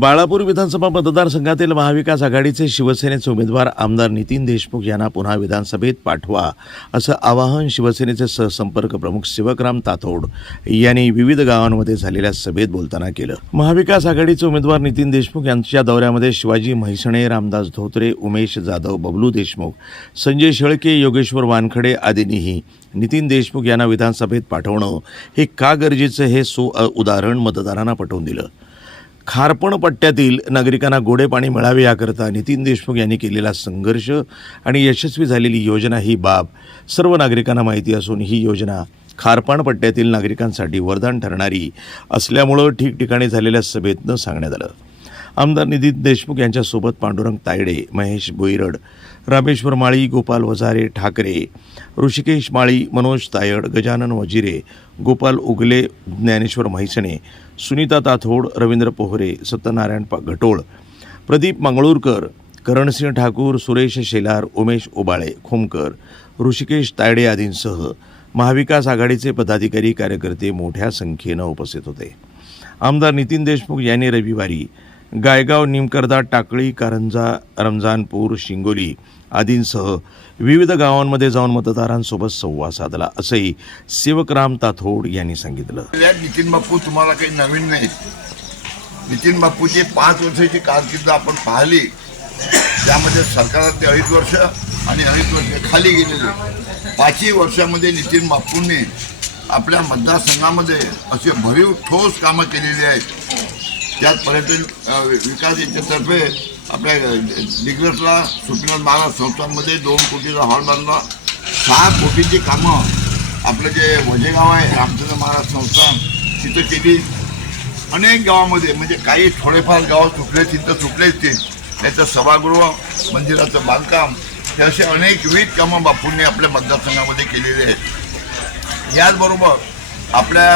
बाळापूर विधानसभा मतदारसंघातील महाविकास आघाडीचे शिवसेनेचे उमेदवार आमदार नितीन देशमुख यांना पुन्हा विधानसभेत पाठवा असं आवाहन शिवसेनेचे सहसंपर्क प्रमुख शिवकराम तातोड यांनी विविध गावांमध्ये झालेल्या सभेत बोलताना केलं. महाविकास आघाडीचे उमेदवार नितीन देशमुख यांच्या दौऱ्यामध्ये शिवाजी म्हैसणे रामदास धोत्रे उमेश जाधव बबलू देशमुख संजय शेळके योगेश्वर वानखडे आदींनीही नितीन देशमुख यांना विधानसभेत पाठवणं हे का गरजेचं हे सो उदाहरण मतदारांना पटवून दिलं. खारपण पट्ट्यातील नागरिकांना गोडे पाणी मिळावे याकरता नितीन देशमुख यांनी केलेला संघर्ष आणि यशस्वी झालेली योजना ही बाब सर्व नागरिकांना माहिती असून ही योजना खारपाण पट्ट्यातील नागरिकांसाठी वरदान ठरणारी असल्यामुळं ठिकठिकाणी झालेल्या सभेतनं सांगण्यात आलं. आमदार निधी देशमुख यांच्यासोबत पांडुरंग तायडे महेश बोईरड रामेश्वर माळी गोपाल वजारे ठाकरे ऋषिकेश माळी मनोज तायड गजानन वजिरे गोपाल उगले ज्ञानेश्वर म्हैसणे सुनीता ताथोड रवींद्र पोहरे सत्यनारायण घटोळ प्रदीप मंगळूरकर करणसिंह ठाकूर सुरेश शेलार उमेश ओबाळे खोमकर ऋषिकेश तायडे आदींसह महाविकास आघाडीचे पदाधिकारी कार्यकर्ते मोठ्या संख्येनं उपस्थित होते. आमदार नितीन देशमुख यांनी रविवारी गायगाव निमकरदा टाकळी कारंजा रमजानपूर शिंगोली आदींसह विविध गावांमध्ये जाऊन मतदारांसोबत संवाद साधला असंही सेवकराम ताथोड यांनी सांगितलं. या नितीन बापू तुम्हाला काही नवीन नाही. नितीन बापूची पाच वर्षाची कारकिर्द आपण पाहिली त्यामध्ये सरकारातले अडीच वर्ष आणि अडीच वर्ष खाली गेलेले. पाचही वर्षामध्ये नितीन बापूंनी आपल्या मतदारसंघामध्ये असे भरीव ठोस कामं केलेली आहेत. त्यात पर्यटन विकास याच्यातर्फे आपल्या दिग्रसला सुपीनाथ महाराज संस्थांमध्ये दोन कोटीचा हॉल बांधला. सहा कोटीची कामं आपलं जे वजेगाव आहे रामचंद्र महाराज संस्थान तिथं केली. अनेक गावामध्ये म्हणजे काही थोडेफार गाव चुकले तिथं चुकलेच ते. त्याचं सभागृह मंदिराचं बांधकाम हे असे अनेक विविध कामं बापूंनी आपल्या मतदारसंघामध्ये केलेली आहेत. याचबरोबर आपल्या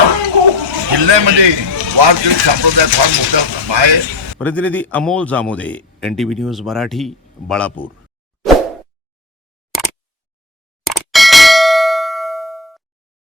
जिल्ह्यामध्ये वारकरी संप्रदाय फार मोठा आहे प्रतिनिधी Amol Jamode N T V news Marathi Balapur.